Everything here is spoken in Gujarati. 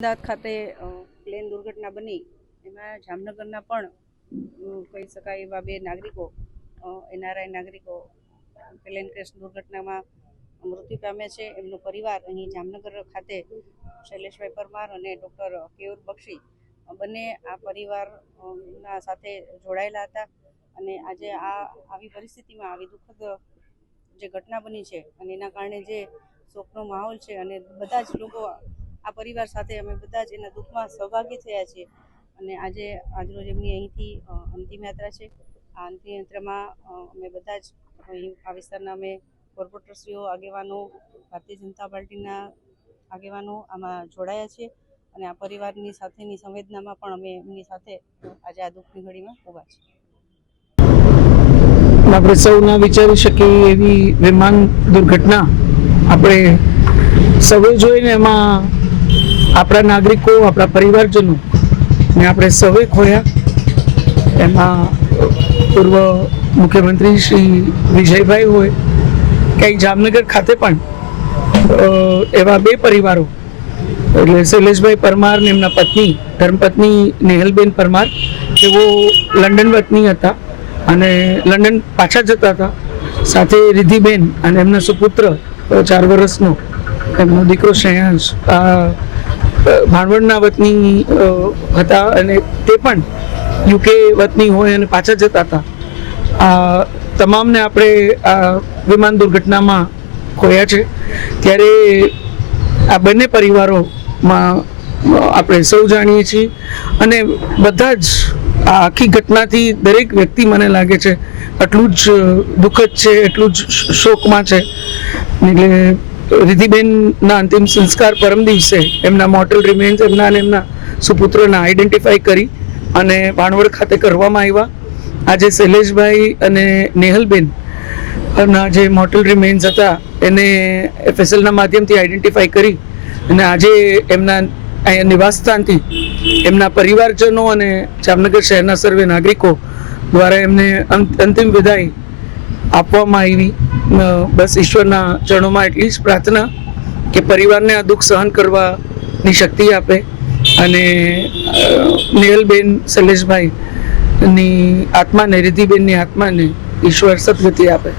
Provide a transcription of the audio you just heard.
અમદાવાદ ખાતે પ્લેન દુર્ઘટના બની. એમાં જામનગરના પણ કહી શકાય એવા બે નાગરિકો એનઆરઆઈ નાગરિકો, પ્લેન ક્રેશ દુર્ઘટનામાં મૃત્યુ પામ્યા છે. એમનો પરિવાર અહીં જામનગર ખાતે શૈલેષભાઈ પરમાર અને ડૉક્ટર કેયુર બક્ષી બંને આ પરિવારના સાથે જોડાયેલા હતા અને આજે આ, આવી પરિસ્થિતિમાં આવી દુઃખદ જે ઘટના બની છે અને એના કારણે જે શોકનો માહોલ છે અને બધા જ લોકો આ પરિવાર સાથે અમે બધા જ એના દુઃખમાં સહભાગી થયા છીએ. અને આજે, આજરોજ એમની અહીંથી અંતિમ યાત્રા છે. આ અંતિમ યાત્રામાં અમે બધા જ અહીં, આ વિસ્તારના અમે કોર્પોરેટરશ્રીઓ, આગેવાનો, ભારતીય જનતા પાર્ટીના આગેવાનો આમાં જોડાયા છીએ. અને આ પરિવારની સાથેની સંવેદનામાં પણ અમે એમની સાથે આજે આ દુઃખની ઘડીમાં ઊભા છીએ. આપણે સૌ ના વિચારી શકીએ એવી વિમાન દુર્ઘટના આપણે સૌએ જોઈને એમાં આપણા નાગરિકો, આપણા પરિવારજનો ને આપણે સૌએ ખોયા. એમાં પૂર્વ મુખ્યમંત્રી શ્રી વિજયભાઈ હોય કે અહીં જામનગર ખાતે પણ એવા બે પરિવારો, એટલે શૈલેષભાઈ પરમાર ને એમના પત્ની, ધર્મપત્ની નેહલબેન પરમાર તેઓ લંડન વતની હતા અને લંડન પાછા જતા હતા. સાથે રિધિબેન અને એમના સુપુત્ર ચાર વર્ષનો, એમનો દીકરો શ્રેયાંશ, આ ભાણવડના વતની હતા અને તે પણ યુકે વતની હોય અને પાછા જતા હતા. આ તમામને આપણે આ વિમાન દુર્ઘટનામાં ખોયા છે. ત્યારે આ બંને પરિવારોમાં આપણે સૌ જાણીએ છીએ અને બધા જ આ આખી ઘટનાથી દરેક વ્યક્તિ મને લાગે છે આટલું જ દુઃખદ છે, એટલું જ શોકમાં છે. એટલે રિધિબેનના અંતિમ સંસ્કાર પરમ દિવસે એમના મોટલ રિમેન્સ એમના અને એમના સુપુત્રના આઈડેન્ટિફાઈ કરી અને બાણવડ ખાતે કરવામાં આવ્યા. આજે શૈલેષભાઈ અને નેહલબેન ના જે મોટલ રિમેન્સ હતા, એને એફએસએલના માધ્યમથી આઈડેન્ટિફાઈ કરી અને આજે એમના અહીંયા નિવાસસ્થાનથી એમના પરિવારજનો અને જામનગર શહેરના સર્વે નાગરિકો દ્વારા એમને અંત- અંતિમ વિદાય આપવામાં આવી. બસ ઈશ્વરના ચરણોમાં એટલી જ પ્રાર્થના કે પરિવારને આ દુઃખ સહન કરવાની શક્તિ આપે. અને નેહલબેન શૈલેષભાઈની આત્માને રિધિબેનની આત્માને ઈશ્વર સદગતિ આપે.